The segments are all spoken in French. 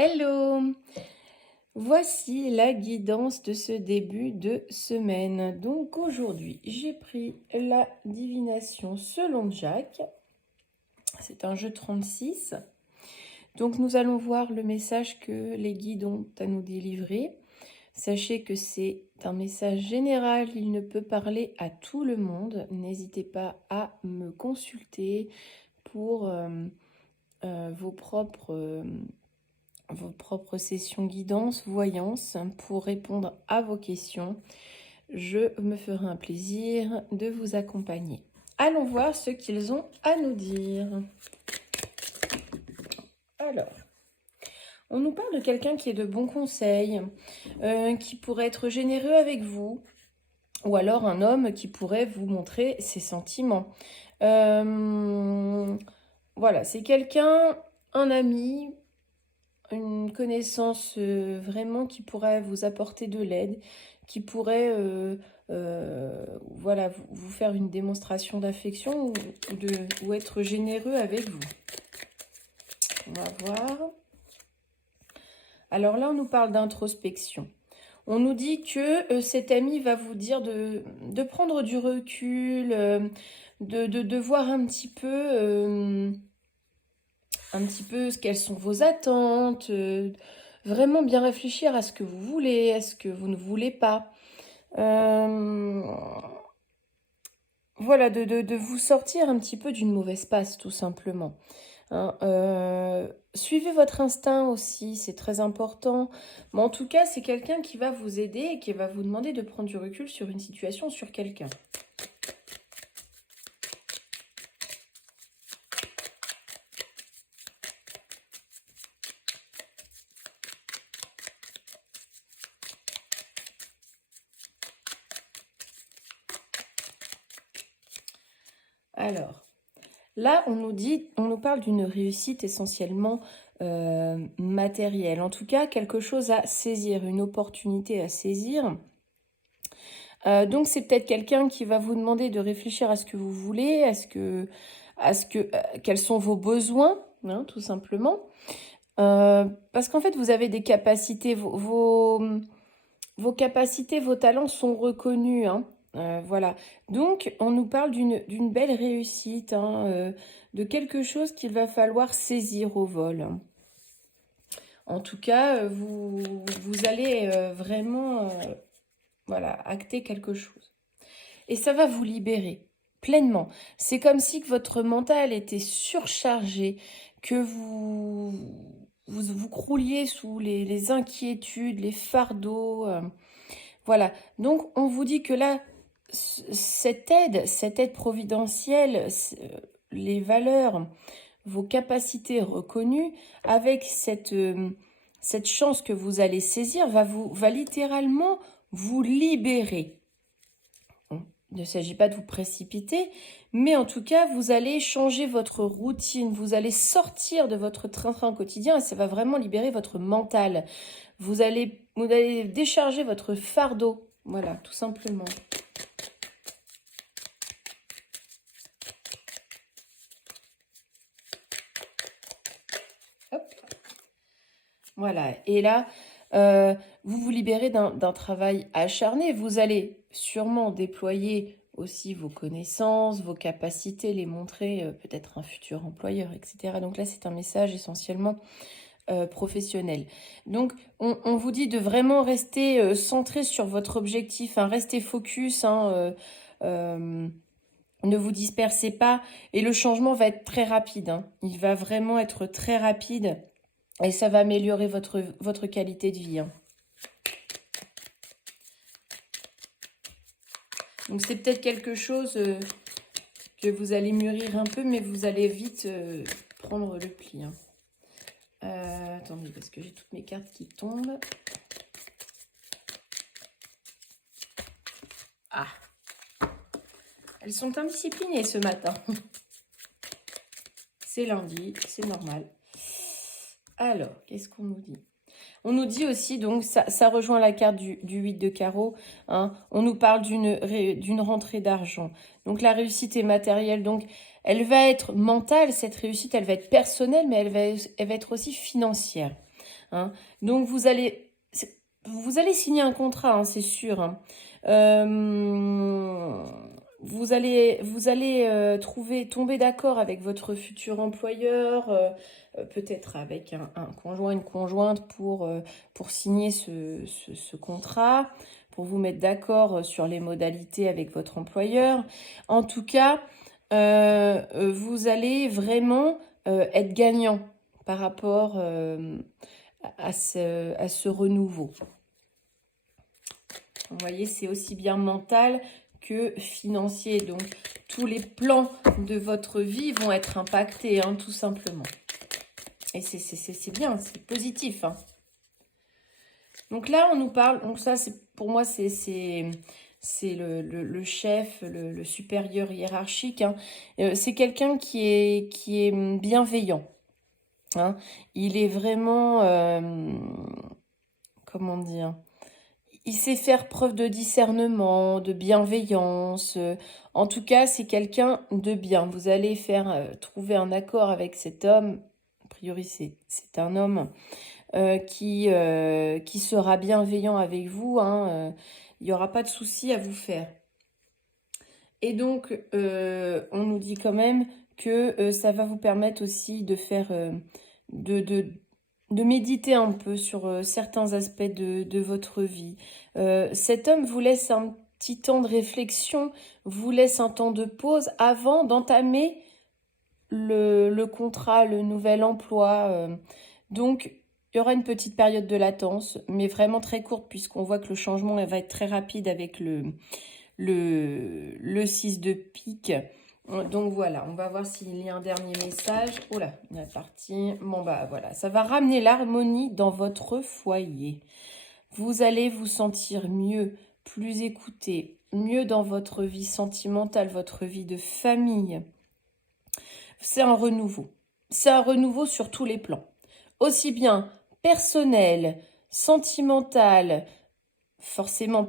Hello! Voici la guidance de ce début de semaine. Donc aujourd'hui, j'ai pris la divination selon Jacques. C'est un jeu 36. Donc nous allons voir le message que les guides ont à nous délivrer. Sachez que c'est un message général, il ne peut parler à tout le monde. N'hésitez pas à me consulter pour vos propres sessions guidance, voyance, pour répondre à vos questions. Je me ferai un plaisir de vous accompagner. Allons voir ce qu'ils ont à nous dire. Alors, on nous parle de quelqu'un qui est de bons conseils, qui pourrait être généreux avec vous, ou alors un homme qui pourrait vous montrer ses sentiments. Voilà, c'est quelqu'un, un ami, une connaissance vraiment qui pourrait vous apporter de l'aide, qui pourrait voilà, vous faire une démonstration d'affection ou être généreux avec vous. On va voir. Alors là, on nous parle d'introspection. On nous dit que cet ami va vous dire de prendre du recul, de voir un petit peu quelles sont vos attentes, vraiment bien réfléchir à ce que vous voulez, à ce que vous ne voulez pas. Voilà, de vous sortir un petit peu d'une mauvaise passe, tout simplement. Hein, suivez votre instinct aussi, c'est très important. Mais en tout cas, c'est quelqu'un qui va vous aider et qui va vous demander de prendre du recul sur une situation, sur quelqu'un. Alors, là, on nous parle d'une réussite essentiellement matérielle. En tout cas, quelque chose à saisir, une opportunité à saisir. Donc, c'est peut-être quelqu'un qui va vous demander de réfléchir à ce que vous voulez, quels sont vos besoins, hein, tout simplement. Parce qu'en fait, vous avez des capacités, vos capacités, vos talents sont reconnus, hein. Voilà. Donc, on nous parle d'une belle réussite, hein, de quelque chose qu'il va falloir saisir au vol. En tout cas, vous allez vraiment voilà, acter quelque chose. Et ça va vous libérer pleinement. C'est comme si que votre mental était surchargé, que vous crouliez sous les inquiétudes, les fardeaux. Voilà. Donc, on vous dit que là, cette aide providentielle, les valeurs, vos capacités reconnues, avec cette chance que vous allez saisir, va littéralement vous libérer. Il ne s'agit pas de vous précipiter, mais en tout cas, vous allez changer votre routine, vous allez sortir de votre train-train quotidien et ça va vraiment libérer votre mental. Vous allez décharger votre fardeau, voilà, tout simplement. Hop. Voilà, et là, vous vous libérez d'un travail acharné. Vous allez sûrement déployer aussi vos connaissances, vos capacités, les montrer peut-être à un futur employeur, etc. Donc là, c'est un message essentiellement professionnel. Donc, on vous dit de vraiment rester centré sur votre objectif, hein, restez focus, hein, ne vous dispersez pas, et le changement va être très rapide, hein. Il va vraiment être très rapide. Et ça va améliorer votre qualité de vie, hein. Donc, c'est peut-être quelque chose que vous allez mûrir un peu, mais vous allez vite prendre le pli, hein. Attendez, parce que j'ai toutes mes cartes qui tombent. Ah, elles sont indisciplinées ce matin. C'est lundi, c'est normal. Alors, qu'est-ce qu'on nous dit? On nous dit aussi, donc ça rejoint la carte du 8 de carreau, hein, on nous parle d'une rentrée d'argent. Donc la réussite est matérielle, donc elle va être mentale, cette réussite, elle va être personnelle, mais elle va être aussi financière. hein. Donc, vous allez signer un contrat, hein, c'est sûr, hein. Vous allez tomber d'accord avec votre futur employeur, peut-être avec un conjoint, une conjointe pour signer ce contrat, pour vous mettre d'accord sur les modalités avec votre employeur. En tout cas, vous allez vraiment être gagnant par rapport à ce renouveau. Vous voyez, c'est aussi bien mental que financier. Donc, tous les plans de votre vie vont être impactés, hein, tout simplement. Et c'est bien, c'est positif, hein. Donc là, on nous parle, donc ça, pour moi, c'est le chef, le supérieur hiérarchique, hein. C'est quelqu'un qui est bienveillant, hein. Il est vraiment, comment dire, il sait faire preuve de discernement, de bienveillance. En tout cas, c'est quelqu'un de bien. Vous allez trouver un accord avec cet homme. A priori, c'est un homme qui sera bienveillant avec vous, hein. Il n'y aura pas de souci à vous faire. Et donc, on nous dit quand même que ça va vous permettre aussi de faire, de méditer un peu sur certains aspects de votre vie. Cet homme vous laisse un petit temps de réflexion, vous laisse un temps de pause avant d'entamer le contrat, le nouvel emploi. Donc, il y aura une petite période de latence, mais vraiment très courte, puisqu'on voit que le changement va être très rapide avec le 6 de pique. Donc voilà, on va voir s'il y a un dernier message. Oh là, il est parti. Bon bah voilà, ça va ramener l'harmonie dans votre foyer. Vous allez vous sentir mieux, plus écouté, mieux dans votre vie sentimentale, votre vie de famille. C'est un renouveau. C'est un renouveau sur tous les plans. Aussi bien personnel, sentimental, forcément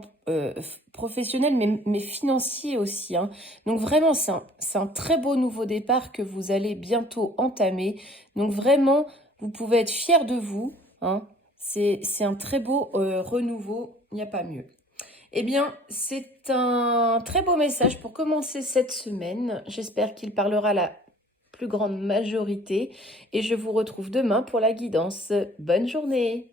professionnel, mais financier aussi, hein. Donc vraiment, c'est un très beau nouveau départ que vous allez bientôt entamer. Donc vraiment, vous pouvez être fiers de vous, hein. C'est un très beau renouveau, il n'y a pas mieux. Eh bien, c'est un très beau message pour commencer cette semaine. J'espère qu'il parlera à la plus grande majorité. Et je vous retrouve demain pour la guidance. Bonne journée!